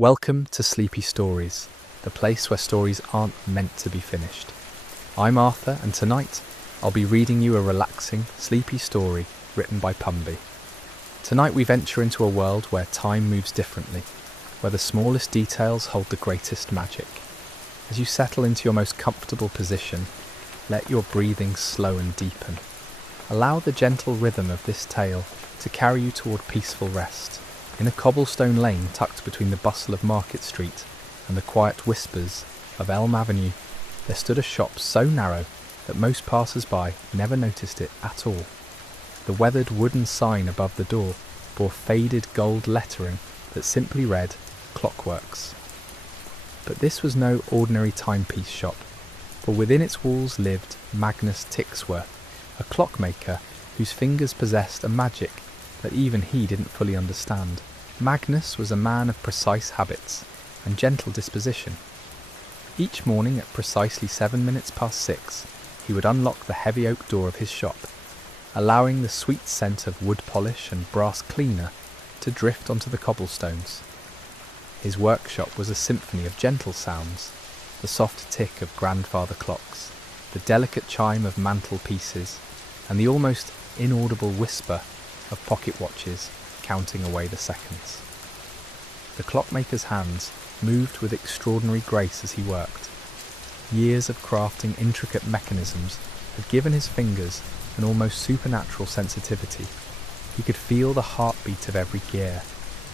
Welcome to Sleepy Stories, the place where stories aren't meant to be finished. I'm Arthur, and tonight I'll be reading you a relaxing, sleepy story written by Pumby. Tonight we venture into a world where time moves differently, where the smallest details hold the greatest magic. As you settle into your most comfortable position, let your breathing slow and deepen. Allow the gentle rhythm of this tale to carry you toward peaceful rest. In a cobblestone lane tucked between the bustle of Market Street and the quiet whispers of Elm Avenue, there stood a shop so narrow that most passers-by never noticed it at all. The weathered wooden sign above the door bore faded gold lettering that simply read, "Clockworks." But this was no ordinary timepiece shop, for within its walls lived Magnus Tixworth, a clockmaker whose fingers possessed a magic that even he didn't fully understand. Magnus was a man of precise habits and gentle disposition. Each morning at precisely 7 minutes past 6, he would unlock the heavy oak door of his shop, allowing the sweet scent of wood polish and brass cleaner to drift onto the cobblestones. His workshop was a symphony of gentle sounds, the soft tick of grandfather clocks, the delicate chime of mantelpieces, and the almost inaudible whisper of pocket watches counting away the seconds. The clockmaker's hands moved with extraordinary grace as he worked. Years of crafting intricate mechanisms had given his fingers an almost supernatural sensitivity. He could feel the heartbeat of every gear,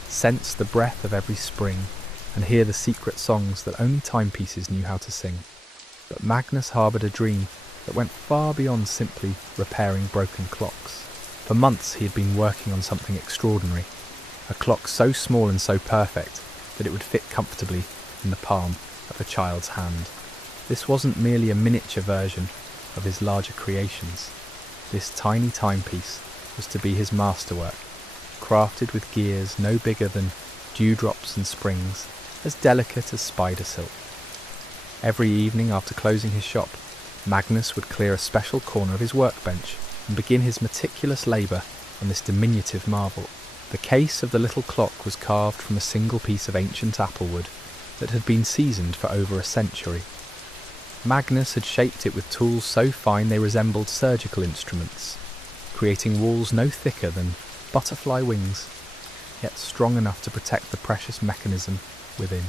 sense the breath of every spring, and hear the secret songs that only timepieces knew how to sing. But Magnus harboured a dream that went far beyond simply repairing broken clocks. For months he had been working on something extraordinary, a clock so small and so perfect that it would fit comfortably in the palm of a child's hand. This wasn't merely a miniature version of his larger creations. This tiny timepiece was to be his masterwork, crafted with gears no bigger than dewdrops and springs, as delicate as spider silk. Every evening after closing his shop, Magnus would clear a special corner of his workbench and begin his meticulous labour on this diminutive marvel. The case of the little clock was carved from a single piece of ancient applewood that had been seasoned for over a century. Magnus had shaped it with tools so fine they resembled surgical instruments, creating walls no thicker than butterfly wings, yet strong enough to protect the precious mechanism within.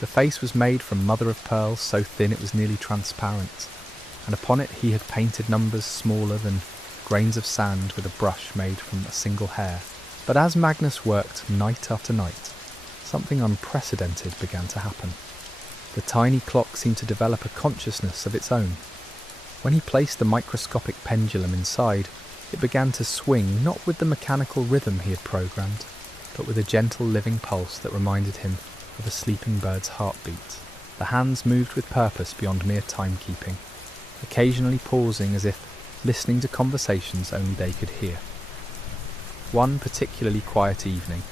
The face was made from mother of pearl so thin it was nearly transparent, and upon it he had painted numbers smaller than grains of sand with a brush made from a single hair. But as Magnus worked night after night, something unprecedented began to happen. The tiny clock seemed to develop a consciousness of its own. When he placed the microscopic pendulum inside, it began to swing not with the mechanical rhythm he had programmed, but with a gentle living pulse that reminded him of a sleeping bird's heartbeat. The hands moved with purpose beyond mere timekeeping, occasionally pausing as if listening to conversations only they could hear. One particularly quiet evening,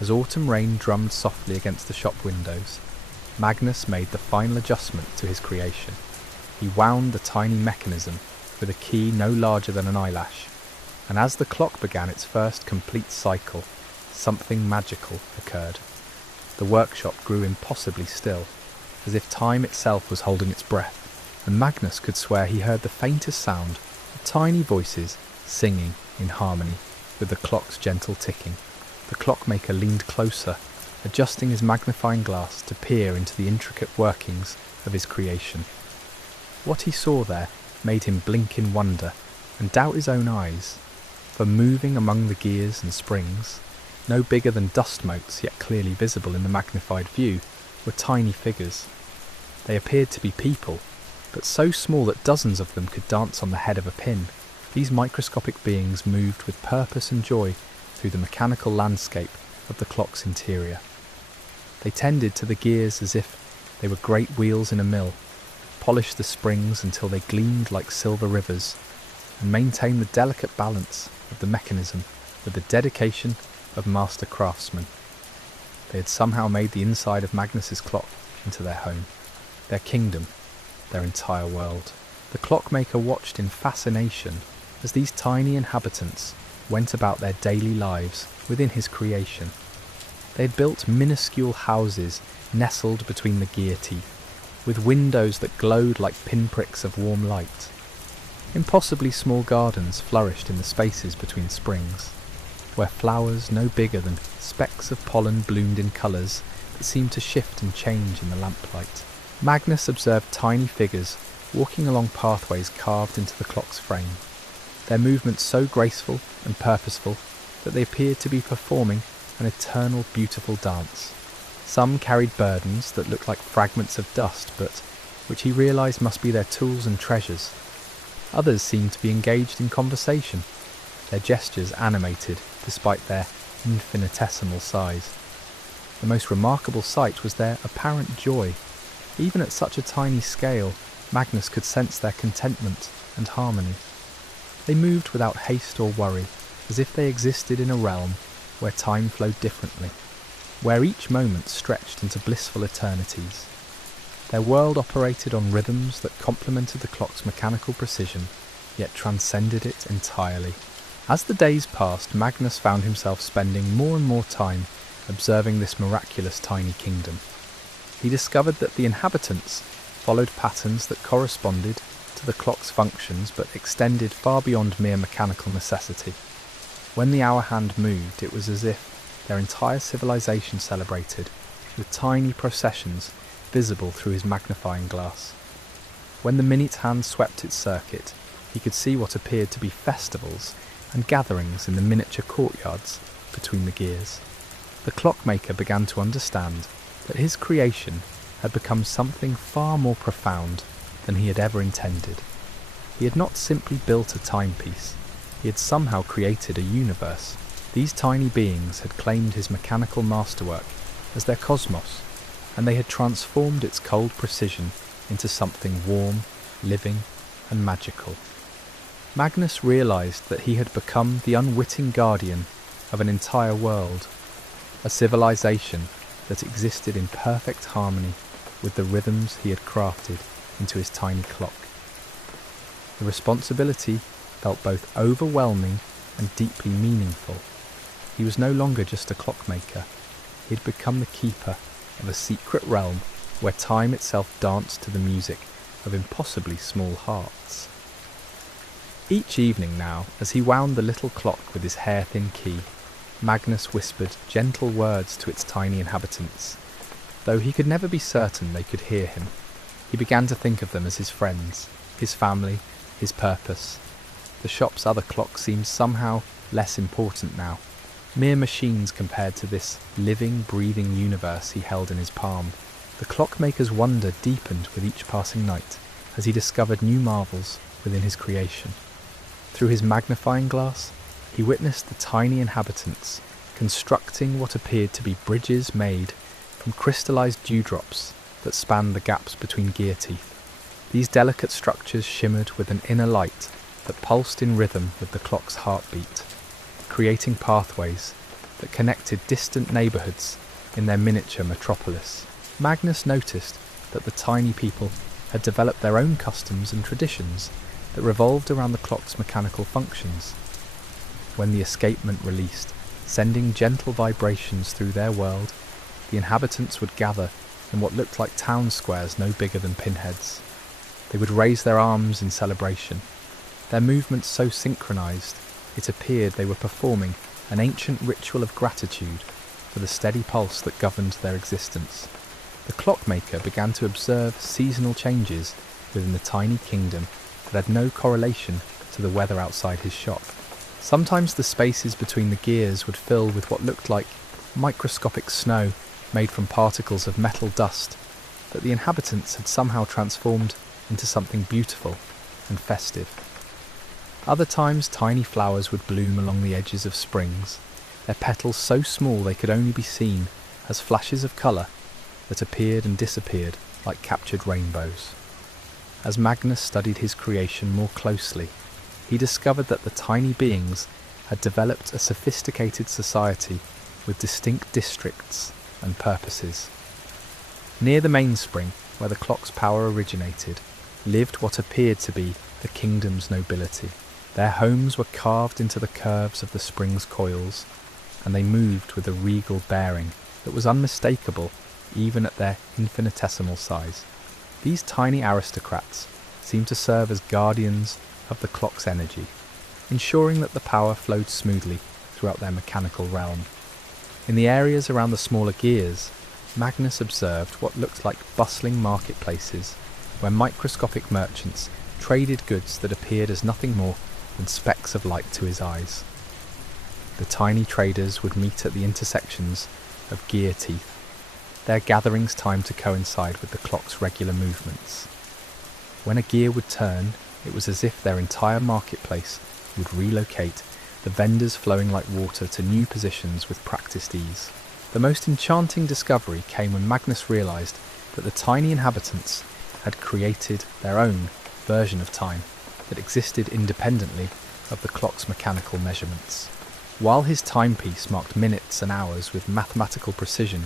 as autumn rain drummed softly against the shop windows, Magnus made the final adjustment to his creation. He wound the tiny mechanism with a key no larger than an eyelash, and as the clock began its first complete cycle, something magical occurred. The workshop grew impossibly still, as if time itself was holding its breath, and Magnus could swear he heard the faintest sound of tiny voices singing in harmony with the clock's gentle ticking. The clockmaker leaned closer, adjusting his magnifying glass to peer into the intricate workings of his creation. What he saw there made him blink in wonder and doubt his own eyes, for moving among the gears and springs, no bigger than dust motes yet clearly visible in the magnified view, were tiny figures. They appeared to be people, but so small that dozens of them could dance on the head of a pin. These microscopic beings moved with purpose and joy through the mechanical landscape of the clock's interior. They tended to the gears as if they were great wheels in a mill, polished the springs until they gleamed like silver rivers, and maintained the delicate balance of the mechanism with the dedication of master craftsmen. They had somehow made the inside of Magnus's clock into their home, their kingdom, their entire world. The clockmaker watched in fascination as these tiny inhabitants went about their daily lives within his creation. They had built minuscule houses nestled between the gear teeth, with windows that glowed like pinpricks of warm light. Impossibly small gardens flourished in the spaces between springs, where flowers no bigger than specks of pollen bloomed in colours that seemed to shift and change in the lamplight. Magnus observed tiny figures walking along pathways carved into the clock's frame, their movements so graceful and purposeful that they appeared to be performing an eternal beautiful dance. Some carried burdens that looked like fragments of dust, but which he realised must be their tools and treasures. Others seemed to be engaged in conversation, their gestures animated despite their infinitesimal size. The most remarkable sight was their apparent joy. Even at such a tiny scale, Magnus could sense their contentment and harmony. They moved without haste or worry, as if they existed in a realm where time flowed differently, where each moment stretched into blissful eternities. Their world operated on rhythms that complemented the clock's mechanical precision, yet transcended it entirely. As the days passed, Magnus found himself spending more and more time observing this miraculous tiny kingdom. He discovered that the inhabitants followed patterns that corresponded to the clock's functions but extended far beyond mere mechanical necessity. When the hour hand moved, it was as if their entire civilization celebrated, with tiny processions visible through his magnifying glass. When the minute hand swept its circuit, he could see what appeared to be festivals and gatherings in the miniature courtyards between the gears. The Clockmaker began to understand that his creation had become something far more profound than he had ever intended. He had not simply built a timepiece, he had somehow created a universe. These tiny beings had claimed his mechanical masterwork as their cosmos, and they had transformed its cold precision into something warm, living, and magical. Magnus realised that he had become the unwitting guardian of an entire world, a civilization that existed in perfect harmony with the rhythms he had crafted into his tiny clock. The responsibility felt both overwhelming and deeply meaningful. He was no longer just a clockmaker. He had become the keeper of a secret realm where time itself danced to the music of impossibly small hearts. Each evening now, as he wound the little clock with his hair-thin key, Magnus whispered gentle words to its tiny inhabitants. Though he could never be certain they could hear him, he began to think of them as his friends, his family, his purpose. The shop's other clocks seemed somehow less important now, mere machines compared to this living, breathing universe he held in his palm. The clockmaker's wonder deepened with each passing night as he discovered new marvels within his creation. Through his magnifying glass, he witnessed the tiny inhabitants constructing what appeared to be bridges made from crystallized dewdrops that spanned the gaps between gear teeth. These delicate structures shimmered with an inner light that pulsed in rhythm with the clock's heartbeat, creating pathways that connected distant neighbourhoods in their miniature metropolis. Magnus noticed that the tiny people had developed their own customs and traditions that revolved around the clock's mechanical functions. When the escapement released, sending gentle vibrations through their world, the inhabitants would gather in what looked like town squares no bigger than pinheads. They would raise their arms in celebration, their movements so synchronized it appeared they were performing an ancient ritual of gratitude for the steady pulse that governed their existence. The clockmaker began to observe seasonal changes within the tiny kingdom that had no correlation to the weather outside his shop. Sometimes the spaces between the gears would fill with what looked like microscopic snow made from particles of metal dust that the inhabitants had somehow transformed into something beautiful and festive. Other times tiny flowers would bloom along the edges of springs, their petals so small they could only be seen as flashes of colour that appeared and disappeared like captured rainbows. As Magnus studied his creation more closely, he discovered that the tiny beings had developed a sophisticated society with distinct districts and purposes. Near the mainspring, where the clock's power originated, lived what appeared to be the kingdom's nobility. Their homes were carved into the curves of the spring's coils, and they moved with a regal bearing that was unmistakable even at their infinitesimal size. These tiny aristocrats seemed to serve as guardians of the clock's energy, ensuring that the power flowed smoothly throughout their mechanical realm. In the areas around the smaller gears, Magnus observed what looked like bustling marketplaces where microscopic merchants traded goods that appeared as nothing more than specks of light to his eyes. The tiny traders would meet at the intersections of gear teeth, their gatherings timed to coincide with the clock's regular movements. When a gear would turn, it was as if their entire marketplace would relocate, the vendors flowing like water to new positions with practiced ease. The most enchanting discovery came when Magnus realised that the tiny inhabitants had created their own version of time that existed independently of the clock's mechanical measurements. While his timepiece marked minutes and hours with mathematical precision,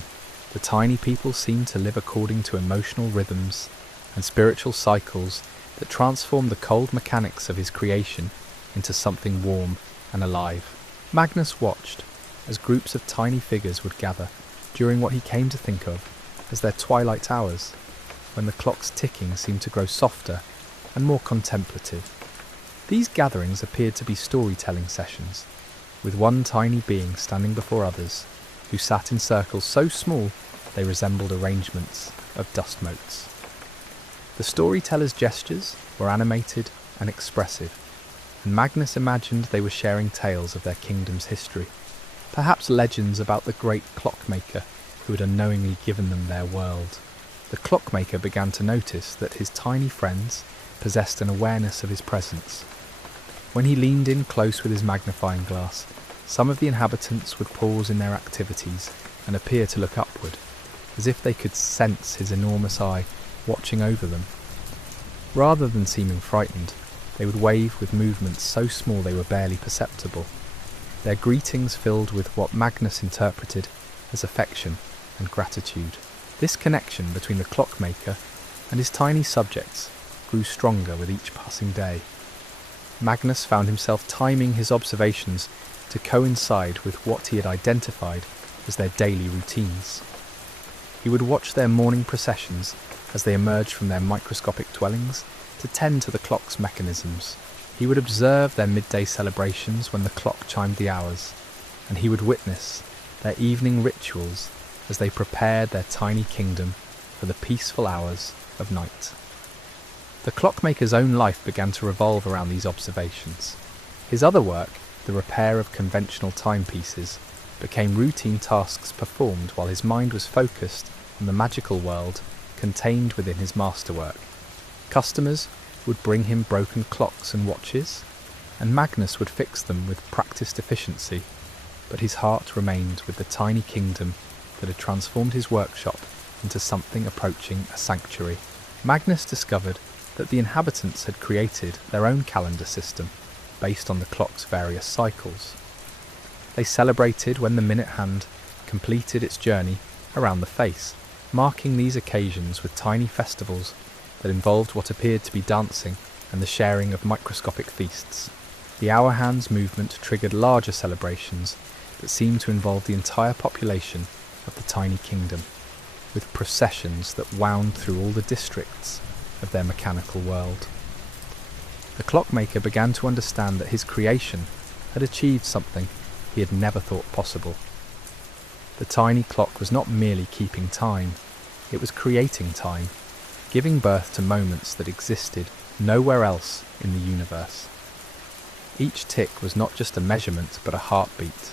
the tiny people seemed to live according to emotional rhythms and spiritual cycles that transformed the cold mechanics of his creation into something warm and alive. Magnus watched as groups of tiny figures would gather during what he came to think of as their twilight hours, when the clock's ticking seemed to grow softer and more contemplative. These gatherings appeared to be storytelling sessions, with one tiny being standing before others, who sat in circles so small they resembled arrangements of dust motes. The storyteller's gestures were animated and expressive, and Magnus imagined they were sharing tales of their kingdom's history, perhaps legends about the great Clockmaker who had unknowingly given them their world. The Clockmaker began to notice that his tiny friends possessed an awareness of his presence. When he leaned in close with his magnifying glass, some of the inhabitants would pause in their activities and appear to look upward, as if they could sense his enormous eye watching over them. Rather than seeming frightened, they would wave with movements so small they were barely perceptible, their greetings filled with what Magnus interpreted as affection and gratitude. This connection between the Clockmaker and his tiny subjects grew stronger with each passing day. Magnus found himself timing his observations to coincide with what he had identified as their daily routines. He would watch their morning processions as they emerged from their microscopic dwellings to tend to the clock's mechanisms. He would observe their midday celebrations when the clock chimed the hours, and he would witness their evening rituals as they prepared their tiny kingdom for the peaceful hours of night. The Clockmaker's own life began to revolve around these observations. His other work, the repair of conventional timepieces, became routine tasks performed while his mind was focused on the magical world contained within his masterwork. Customers would bring him broken clocks and watches, and Magnus would fix them with practiced efficiency, but his heart remained with the tiny kingdom that had transformed his workshop into something approaching a sanctuary. Magnus discovered that the inhabitants had created their own calendar system based on the clock's various cycles. They celebrated when the minute hand completed its journey around the face, marking these occasions with tiny festivals that involved what appeared to be dancing and the sharing of microscopic feasts. The hour hand's movement triggered larger celebrations that seemed to involve the entire population of the tiny kingdom, with processions that wound through all the districts of their mechanical world. The Clockmaker began to understand that his creation had achieved something he had never thought possible. The tiny clock was not merely keeping time, it was creating time, giving birth to moments that existed nowhere else in the universe. Each tick was not just a measurement but a heartbeat,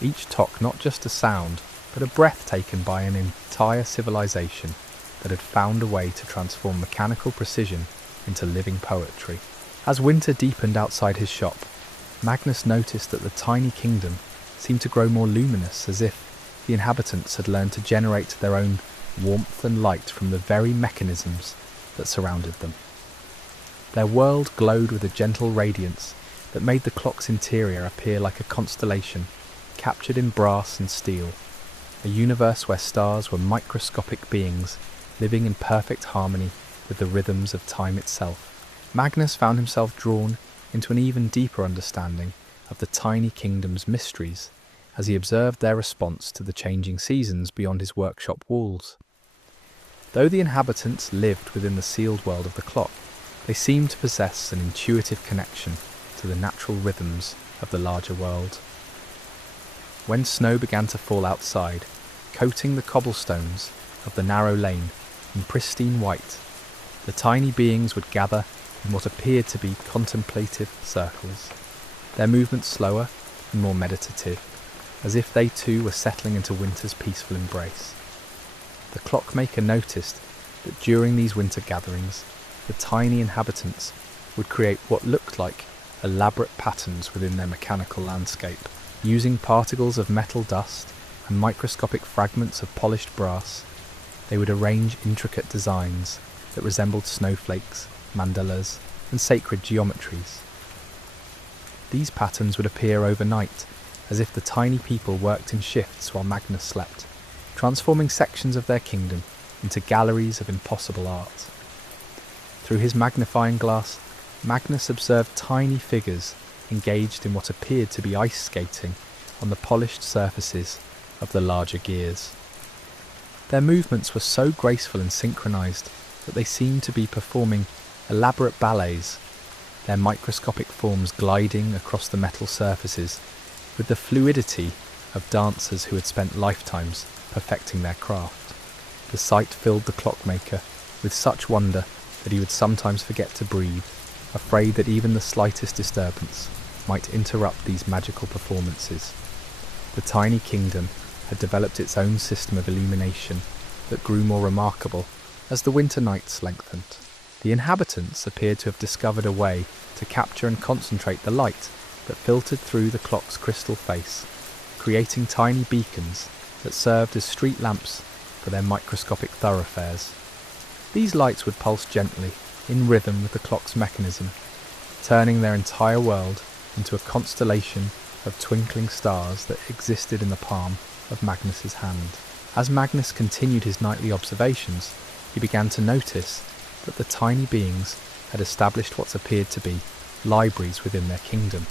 each tock not just a sound but a breath taken by an entire civilization that had found a way to transform mechanical precision into living poetry. As winter deepened outside his shop, Magnus noticed that the tiny kingdom seemed to grow more luminous, as if the inhabitants had learned to generate their own warmth and light from the very mechanisms that surrounded them. Their world glowed with a gentle radiance that made the clock's interior appear like a constellation captured in brass and steel, a universe where stars were microscopic beings living in perfect harmony with the rhythms of time itself. Magnus found himself drawn into an even deeper understanding of the tiny kingdom's mysteries as he observed their response to the changing seasons beyond his workshop walls. Though the inhabitants lived within the sealed world of the clock, they seemed to possess an intuitive connection to the natural rhythms of the larger world. When snow began to fall outside, coating the cobblestones of the narrow lane in pristine white, the tiny beings would gather in what appeared to be contemplative circles, their movements slower and more meditative, as if they too were settling into winter's peaceful embrace. The clockmaker noticed that during these winter gatherings, the tiny inhabitants would create what looked like elaborate patterns within their mechanical landscape. Using particles of metal dust and microscopic fragments of polished brass, they would arrange intricate designs that resembled snowflakes, mandalas, and sacred geometries. These patterns would appear overnight, as if the tiny people worked in shifts while Magnus slept, transforming sections of their kingdom into galleries of impossible art. Through his magnifying glass, Magnus observed tiny figures engaged in what appeared to be ice skating on the polished surfaces of the larger gears. Their movements were so graceful and synchronized that they seemed to be performing elaborate ballets, their microscopic forms gliding across the metal surfaces with the fluidity of dancers who had spent lifetimes perfecting their craft. The sight filled the clockmaker with such wonder that he would sometimes forget to breathe, afraid that even the slightest disturbance might interrupt these magical performances. The tiny kingdom had developed its own system of illumination that grew more remarkable as the winter nights lengthened. The inhabitants appeared to have discovered a way to capture and concentrate the light that filtered through the clock's crystal face, creating tiny beacons that served as street lamps for their microscopic thoroughfares. These lights would pulse gently, in rhythm with the clock's mechanism, turning their entire world into a constellation of twinkling stars that existed in the palm of Magnus's hand. As Magnus continued his nightly observations, he began to notice that the tiny beings had established what appeared to be libraries within their kingdom.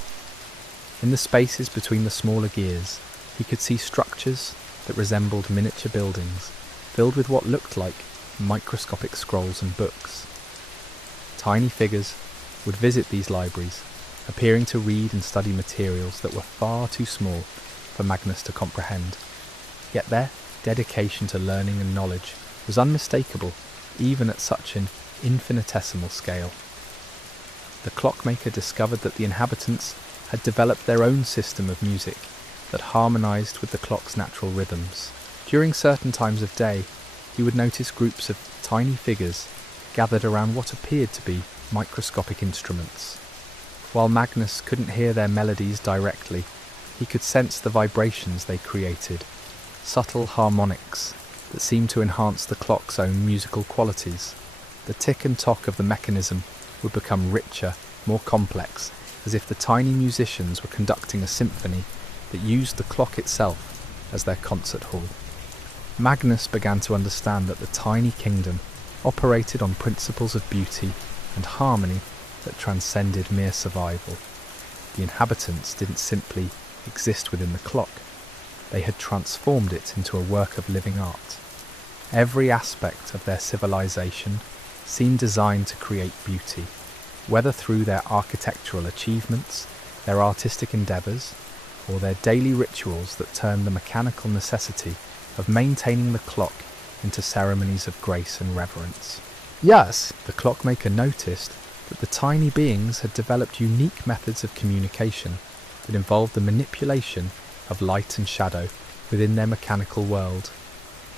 In the spaces between the smaller gears, he could see structures that resembled miniature buildings, filled with what looked like microscopic scrolls and books. Tiny figures would visit these libraries, appearing to read and study materials that were far too small for Magnus to comprehend. Yet their dedication to learning and knowledge was unmistakable, even at such an infinitesimal scale. The clockmaker discovered that the inhabitants had developed their own system of music that harmonized with the clock's natural rhythms. During certain times of day, he would notice groups of tiny figures gathered around what appeared to be microscopic instruments. While Magnus couldn't hear their melodies directly, he could sense the vibrations they created, subtle harmonics that seemed to enhance the clock's own musical qualities. The tick and tock of the mechanism would become richer, more complex, as if the tiny musicians were conducting a symphony that used the clock itself as their concert hall. Magnus began to understand that the tiny kingdom operated on principles of beauty and harmony that transcended mere survival. The inhabitants didn't simply exist within the clock, they had transformed it into a work of living art. Every aspect of their civilization seemed designed to create beauty, whether through their architectural achievements, their artistic endeavours, or their daily rituals that turned the mechanical necessity of maintaining the clock into ceremonies of grace and reverence. Yes, the clockmaker noticed that the tiny beings had developed unique methods of communication that involved the manipulation of light and shadow within their mechanical world.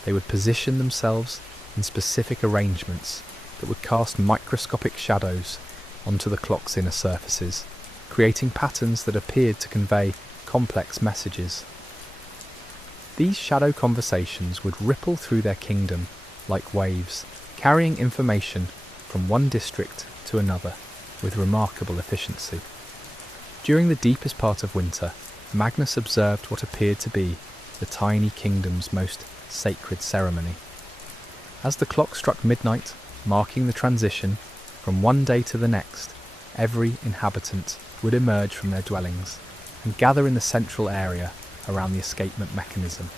They would position themselves in specific arrangements that would cast microscopic shadows onto the clock's inner surfaces, creating patterns that appeared to convey complex messages. These shadow conversations would ripple through their kingdom like waves, carrying information from one district to another with remarkable efficiency. During the deepest part of winter, Magnus observed what appeared to be the tiny kingdom's most sacred ceremony. As the clock struck midnight, marking the transition from one day to the next, every inhabitant would emerge from their dwellings and gather in the central area around the escapement mechanism.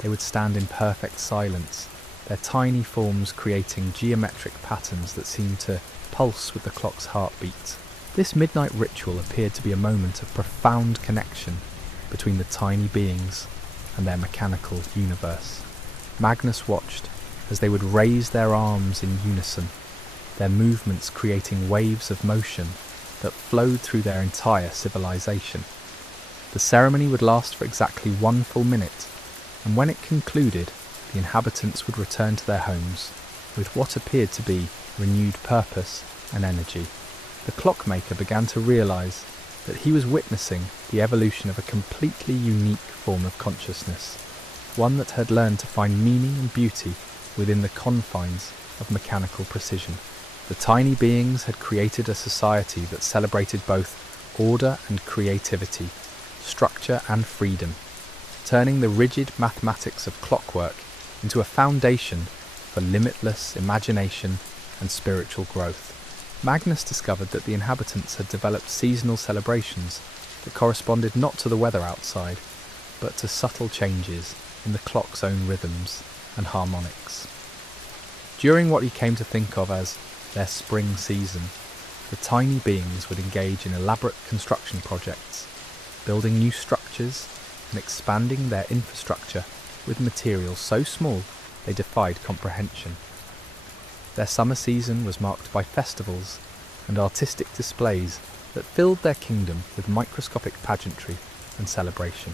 They would stand in perfect silence, their tiny forms creating geometric patterns that seemed to pulse with the clock's heartbeat. This midnight ritual appeared to be a moment of profound connection between the tiny beings and their mechanical universe. Magnus watched as they would raise their arms in unison, their movements creating waves of motion that flowed through their entire civilization. The ceremony would last for exactly 1 full minute, and when it concluded, the inhabitants would return to their homes with what appeared to be renewed purpose and energy. The Clockmaker began to realize that he was witnessing the evolution of a completely unique form of consciousness, one that had learned to find meaning and beauty within the confines of mechanical precision. The tiny beings had created a society that celebrated both order and creativity, structure and freedom, turning the rigid mathematics of clockwork into a foundation for limitless imagination and spiritual growth. Magnus discovered that the inhabitants had developed seasonal celebrations that corresponded not to the weather outside, but to subtle changes in the clock's own rhythms and harmonics. During what he came to think of as their spring season, the tiny beings would engage in elaborate construction projects, building new structures and expanding their infrastructure with materials so small they defied comprehension. Their summer season was marked by festivals and artistic displays that filled their kingdom with microscopic pageantry and celebration.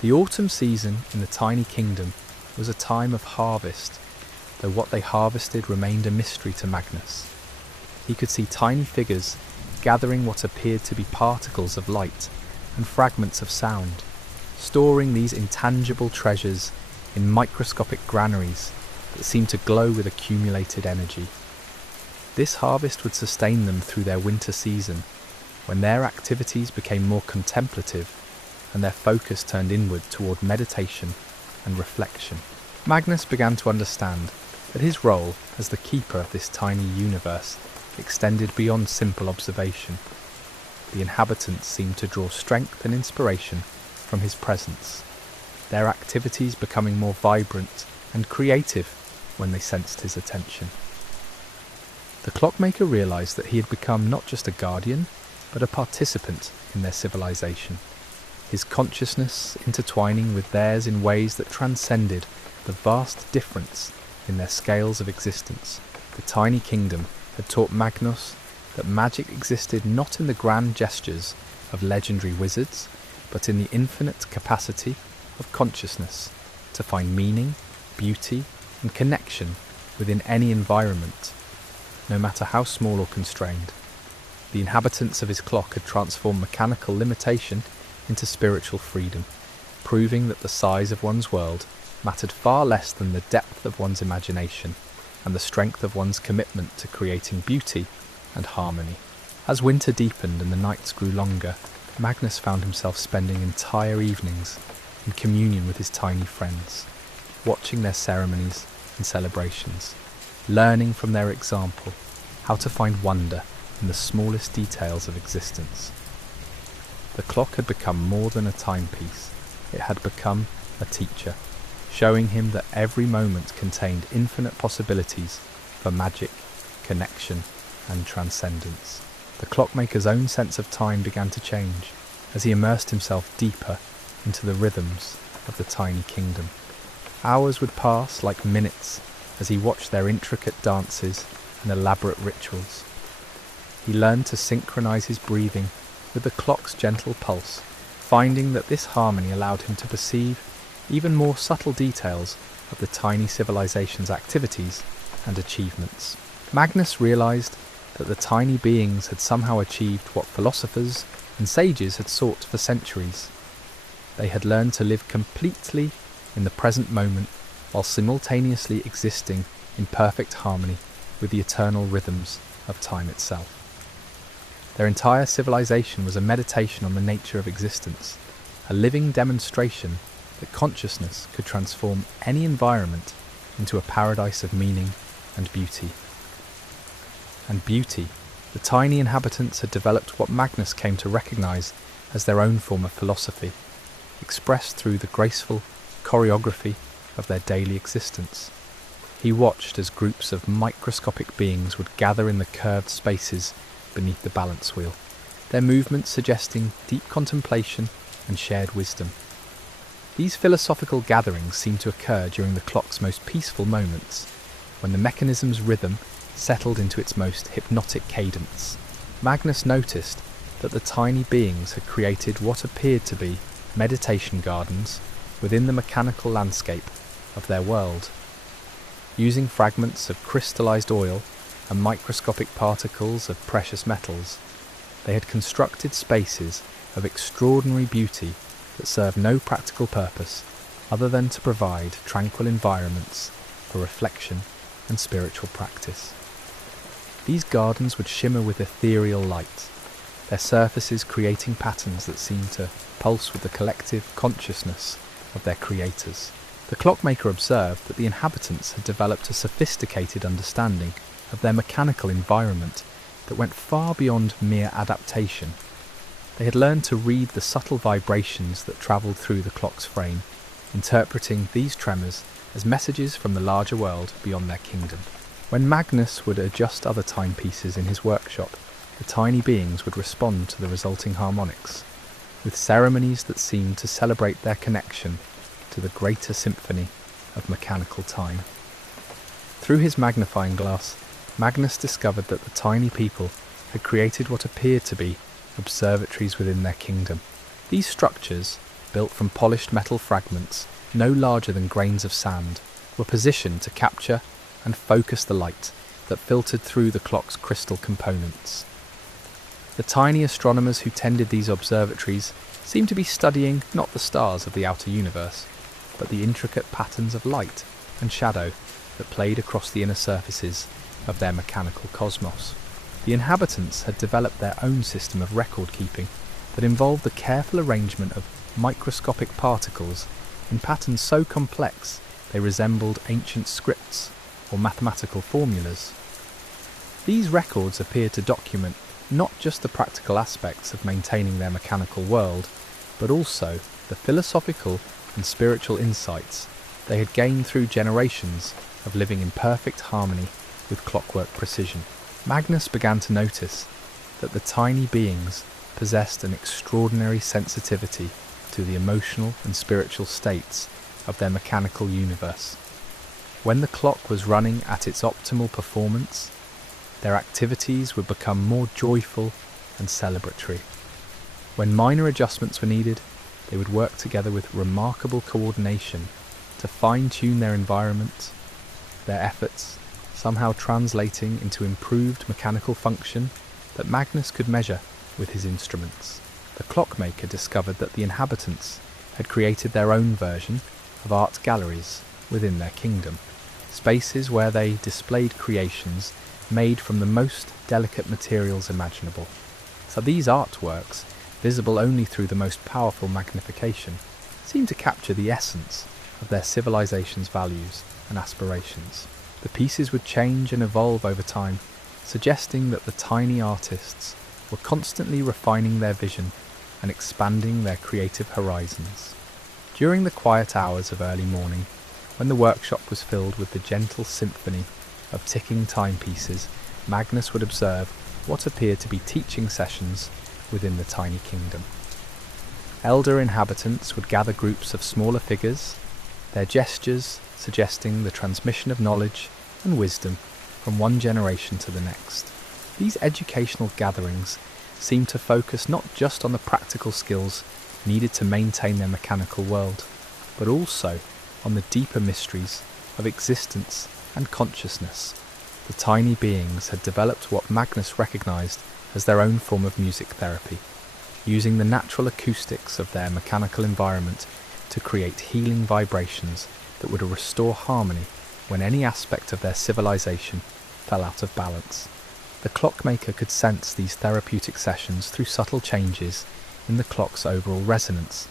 The autumn season in the tiny kingdom was a time of harvest, though what they harvested remained a mystery to Magnus. He could see tiny figures gathering what appeared to be particles of light and fragments of sound, storing these intangible treasures in microscopic granaries that seemed to glow with accumulated energy. This harvest would sustain them through their winter season, when their activities became more contemplative and their focus turned inward toward meditation and reflection. Magnus began to understand that his role as the keeper of this tiny universe extended beyond simple observation. The inhabitants seemed to draw strength and inspiration from his presence, their activities becoming more vibrant and creative when they sensed his attention. The Clockmaker realized that he had become not just a guardian, but a participant in their civilization, his consciousness intertwining with theirs in ways that transcended the vast difference in their scales of existence. The tiny kingdom had taught Magnus that magic existed not in the grand gestures of legendary wizards, but in the infinite capacity of consciousness to find meaning, beauty, and connection within any environment, no matter how small or constrained. The inhabitants of his clock had transformed mechanical limitation into spiritual freedom, proving that the size of one's world mattered far less than the depth of one's imagination and the strength of one's commitment to creating beauty and harmony. As winter deepened and the nights grew longer, Magnus found himself spending entire evenings in communion with his tiny friends, watching their ceremonies and celebrations, learning from their example how to find wonder in the smallest details of existence. The clock had become more than a timepiece. It had become a teacher, showing him that every moment contained infinite possibilities for magic, connection, and transcendence. The Clockmaker's own sense of time began to change as he immersed himself deeper into the rhythms of the tiny kingdom. Hours would pass like minutes as he watched their intricate dances and elaborate rituals. He learned to synchronize his breathing with the clock's gentle pulse, finding that this harmony allowed him to perceive even more subtle details of the tiny civilization's activities and achievements. Magnus realized that the tiny beings had somehow achieved what philosophers and sages had sought for centuries. They had learned to live completely in the present moment while simultaneously existing in perfect harmony with the eternal rhythms of time itself. Their entire civilization was a meditation on the nature of existence, a living demonstration that consciousness could transform any environment into a paradise of meaning and beauty. And beauty, the tiny inhabitants had developed what Magnus came to recognize as their own form of philosophy. expressed through the graceful choreography of their daily existence. He watched as groups of microscopic beings would gather in the curved spaces beneath the balance wheel, their movements suggesting deep contemplation and shared wisdom. These philosophical gatherings seemed to occur during the clock's most peaceful moments, when the mechanism's rhythm settled into its most hypnotic cadence. Magnus noticed that the tiny beings had created what appeared to be meditation gardens within the mechanical landscape of their world. Using fragments of crystallized oil and microscopic particles of precious metals, they had constructed spaces of extraordinary beauty that served no practical purpose other than to provide tranquil environments for reflection and spiritual practice. These gardens would shimmer with ethereal light, their surfaces creating patterns that seemed to pulse with the collective consciousness of their creators. The Clockmaker observed that the inhabitants had developed a sophisticated understanding of their mechanical environment that went far beyond mere adaptation. They had learned to read the subtle vibrations that travelled through the clock's frame, interpreting these tremors as messages from the larger world beyond their kingdom. When Magnus would adjust other timepieces in his workshop, the tiny beings would respond to the resulting harmonics, with ceremonies that seemed to celebrate their connection to the greater symphony of mechanical time. Through his magnifying glass, Magnus discovered that the tiny people had created what appeared to be observatories within their kingdom. These structures, built from polished metal fragments no larger than grains of sand, were positioned to capture and focus the light that filtered through the clock's crystal components. The tiny astronomers who tended these observatories seemed to be studying not the stars of the outer universe, but the intricate patterns of light and shadow that played across the inner surfaces of their mechanical cosmos. The inhabitants had developed their own system of record-keeping that involved the careful arrangement of microscopic particles in patterns so complex they resembled ancient scripts or mathematical formulas. These records appeared to document not just the practical aspects of maintaining their mechanical world, but also the philosophical and spiritual insights they had gained through generations of living in perfect harmony with clockwork precision. Magnus began to notice that the tiny beings possessed an extraordinary sensitivity to the emotional and spiritual states of their mechanical universe. When the clock was running at its optimal performance, their activities would become more joyful and celebratory. When minor adjustments were needed, they would work together with remarkable coordination to fine-tune their environment, their efforts somehow translating into improved mechanical function that Magnus could measure with his instruments. The Clockmaker discovered that the inhabitants had created their own version of art galleries within their kingdom, spaces where they displayed creations made from the most delicate materials imaginable. So these artworks, visible only through the most powerful magnification, seemed to capture the essence of their civilization's values and aspirations. The pieces would change and evolve over time, suggesting that the tiny artists were constantly refining their vision and expanding their creative horizons. During the quiet hours of early morning, when the workshop was filled with the gentle symphony of ticking timepieces, Magnus would observe what appeared to be teaching sessions within the tiny kingdom. Elder inhabitants would gather groups of smaller figures, their gestures suggesting the transmission of knowledge and wisdom from one generation to the next. These educational gatherings seemed to focus not just on the practical skills needed to maintain their mechanical world, but also on the deeper mysteries of existence and consciousness. The tiny beings had developed what Magnus recognized as their own form of music therapy, using the natural acoustics of their mechanical environment to create healing vibrations that would restore harmony when any aspect of their civilization fell out of balance. The Clockmaker could sense these therapeutic sessions through subtle changes in the clock's overall resonance,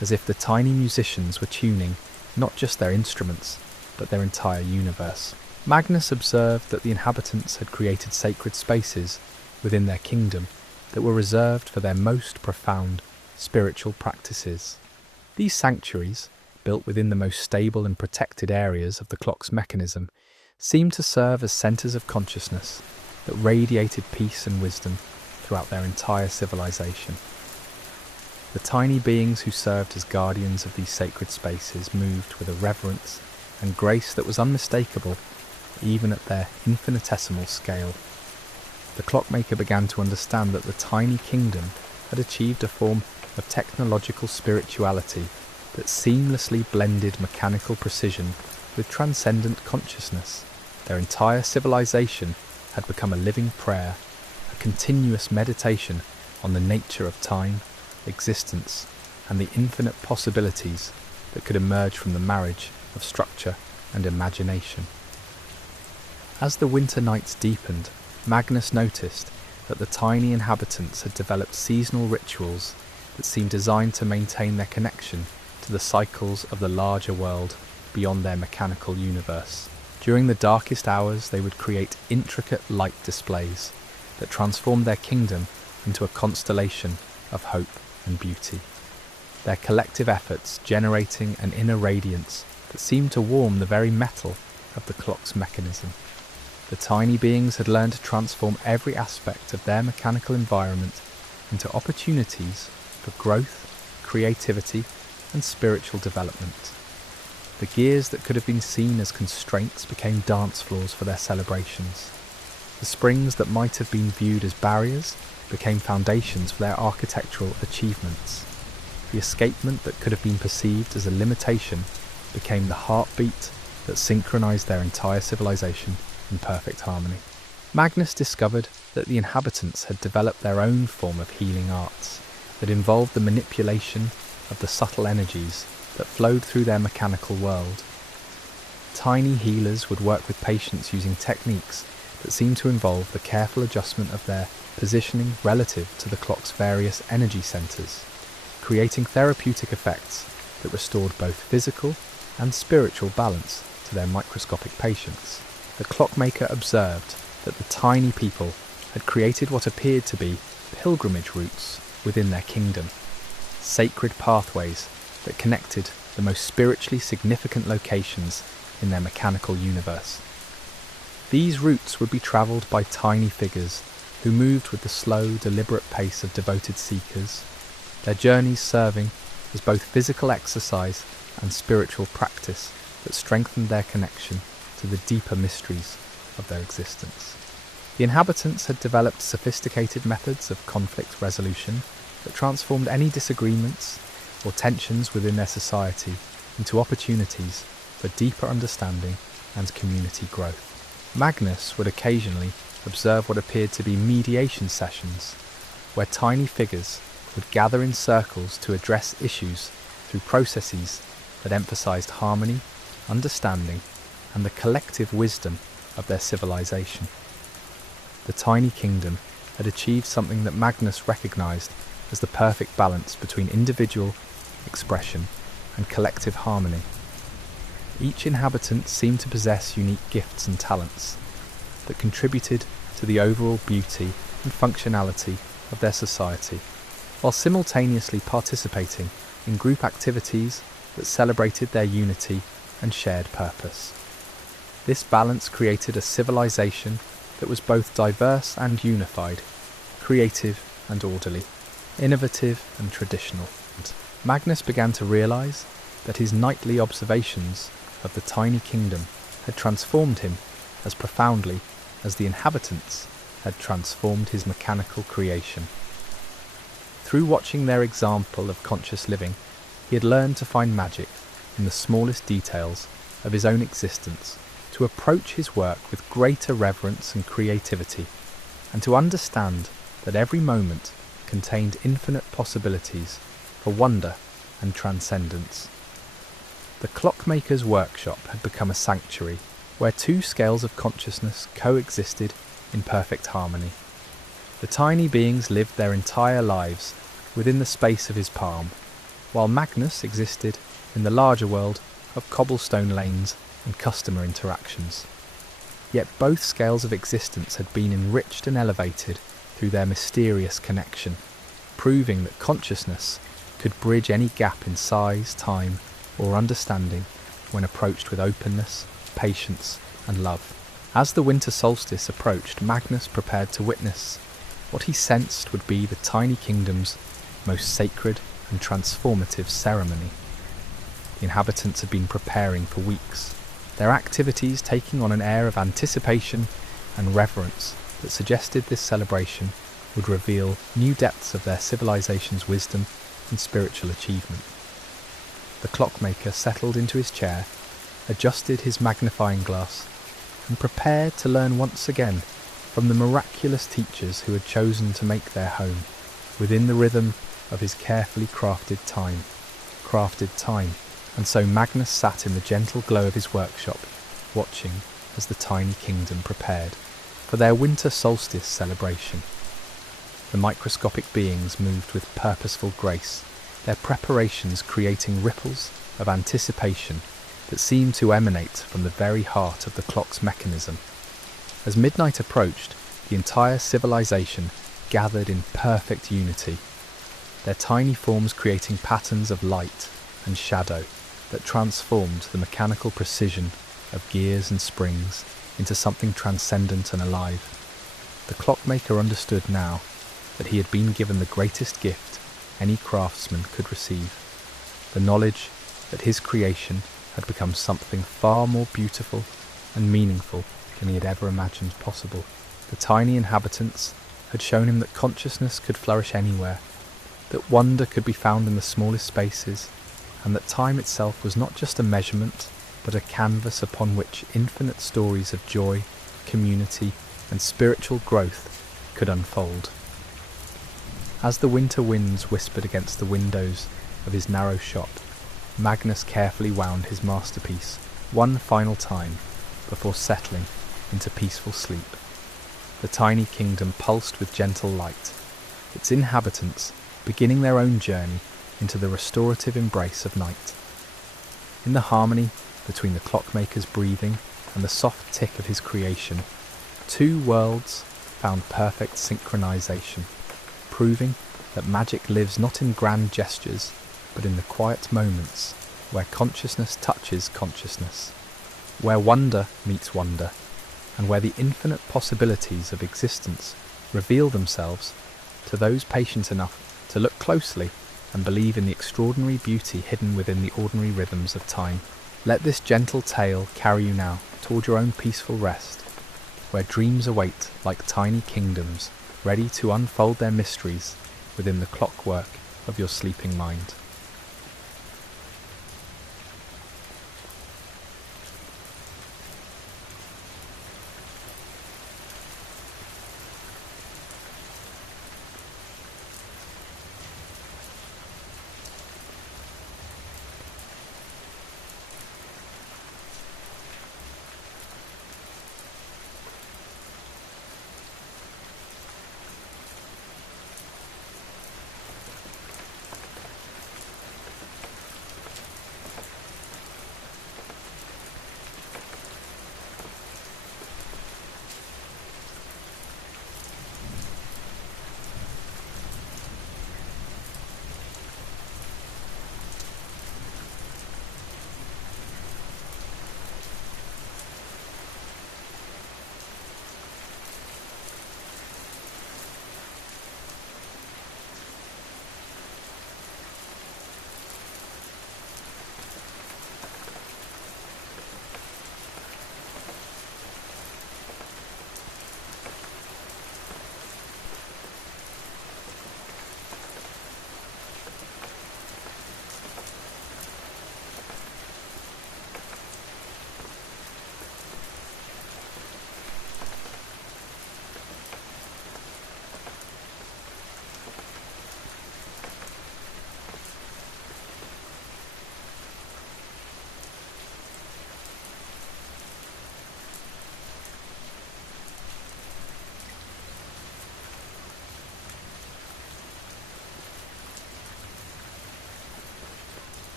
as if the tiny musicians were tuning not just their instruments, but their entire universe. Magnus observed that the inhabitants had created sacred spaces within their kingdom that were reserved for their most profound spiritual practices. These sanctuaries, built within the most stable and protected areas of the clock's mechanism, seemed to serve as centres of consciousness that radiated peace and wisdom throughout their entire civilization. The tiny beings who served as guardians of these sacred spaces moved with a reverence and grace that was unmistakable even at their infinitesimal scale. The Clockmaker began to understand that the tiny kingdom had achieved a form of technological spirituality that seamlessly blended mechanical precision with transcendent consciousness. Their entire civilization had become a living prayer, a continuous meditation on the nature of time, existence, and the infinite possibilities that could emerge from the marriage of structure and imagination. As the winter nights deepened, Magnus noticed that the tiny inhabitants had developed seasonal rituals that seemed designed to maintain their connection to the cycles of the larger world beyond their mechanical universe. During the darkest hours, they would create intricate light displays that transformed their kingdom into a constellation of hope and beauty. Their collective efforts generating an inner radiance that seemed to warm the very metal of the clock's mechanism. The tiny beings had learned to transform every aspect of their mechanical environment into opportunities for growth, creativity, and spiritual development. The gears that could have been seen as constraints became dance floors for their celebrations. The springs that might have been viewed as barriers became foundations for their architectural achievements. The escapement that could have been perceived as a limitation became the heartbeat that synchronized their entire civilization in perfect harmony. Magnus discovered that the inhabitants had developed their own form of healing arts that involved the manipulation of the subtle energies that flowed through their mechanical world. Tiny healers would work with patients using techniques that seemed to involve the careful adjustment of their positioning relative to the clock's various energy centres, creating therapeutic effects that restored both physical and spiritual balance to their microscopic patients. The Clockmaker observed that the tiny people had created what appeared to be pilgrimage routes within their kingdom, sacred pathways that connected the most spiritually significant locations in their mechanical universe. These routes would be travelled by tiny figures who moved with the slow, deliberate pace of devoted seekers, their journeys serving as both physical exercise and spiritual practice that strengthened their connection to the deeper mysteries of their existence. The inhabitants had developed sophisticated methods of conflict resolution that transformed any disagreements or tensions within their society into opportunities for deeper understanding and community growth. Magnus would occasionally observe what appeared to be mediation sessions, where tiny figures would gather in circles to address issues through processes that emphasized harmony, understanding, and the collective wisdom of their civilization. The tiny kingdom had achieved something that Magnus recognized as the perfect balance between individual expression and collective harmony. Each inhabitant seemed to possess unique gifts and talents that contributed to the overall beauty and functionality of their society, while simultaneously participating in group activities that celebrated their unity and shared purpose. This balance created a civilization that was both diverse and unified, creative and orderly, innovative and traditional. Magnus began to realize that his nightly observations of the tiny kingdom had transformed him as profoundly as the inhabitants had transformed his mechanical creation. Through watching their example of conscious living, he had learned to find magic in the smallest details of his own existence, to approach his work with greater reverence and creativity, and to understand that every moment contained infinite possibilities for wonder and transcendence. The Clockmaker's workshop had become a sanctuary where two scales of consciousness coexisted in perfect harmony. The tiny beings lived their entire lives within the space of his palm, while Magnus existed in the larger world of cobblestone lanes and customer interactions. Yet both scales of existence had been enriched and elevated through their mysterious connection, proving that consciousness could bridge any gap in size, time, or understanding when approached with openness, patience, and love. As the winter solstice approached, Magnus prepared to witness what he sensed would be the tiny kingdom's most sacred and transformative ceremony. The inhabitants had been preparing for weeks, their activities taking on an air of anticipation and reverence that suggested this celebration would reveal new depths of their civilization's wisdom and spiritual achievement. The clockmaker settled into his chair, adjusted his magnifying glass, and prepared to learn once again from the miraculous teachers who had chosen to make their home within the rhythm of his carefully crafted time. And so Magnus sat in the gentle glow of his workshop, watching as the tiny kingdom prepared for their winter solstice celebration. The microscopic beings moved with purposeful grace, their preparations creating ripples of anticipation that seemed to emanate from the very heart of the clock's mechanism. As midnight approached, the entire civilization gathered in perfect unity, their tiny forms creating patterns of light and shadow that transformed the mechanical precision of gears and springs into something transcendent and alive. The clockmaker understood now that he had been given the greatest gift any craftsman could receive, the knowledge that his creation had become something far more beautiful and meaningful than he had ever imagined possible. The tiny inhabitants had shown him that consciousness could flourish anywhere, that wonder could be found in the smallest spaces, and that time itself was not just a measurement, but a canvas upon which infinite stories of joy, community, and spiritual growth could unfold. As the winter winds whispered against the windows of his narrow shop, Magnus carefully wound his masterpiece one final time before settling into peaceful sleep. The tiny kingdom pulsed with gentle light, its inhabitants beginning their own journey into the restorative embrace of night. In the harmony between the clockmaker's breathing and the soft tick of his creation, two worlds found perfect synchronization, proving that magic lives not in grand gestures, but in the quiet moments where consciousness touches consciousness, where wonder meets wonder, and where the infinite possibilities of existence reveal themselves to those patient enough to look closely and believe in the extraordinary beauty hidden within the ordinary rhythms of time. Let this gentle tale carry you now toward your own peaceful rest, where dreams await like tiny kingdoms, ready to unfold their mysteries within the clockwork of your sleeping mind.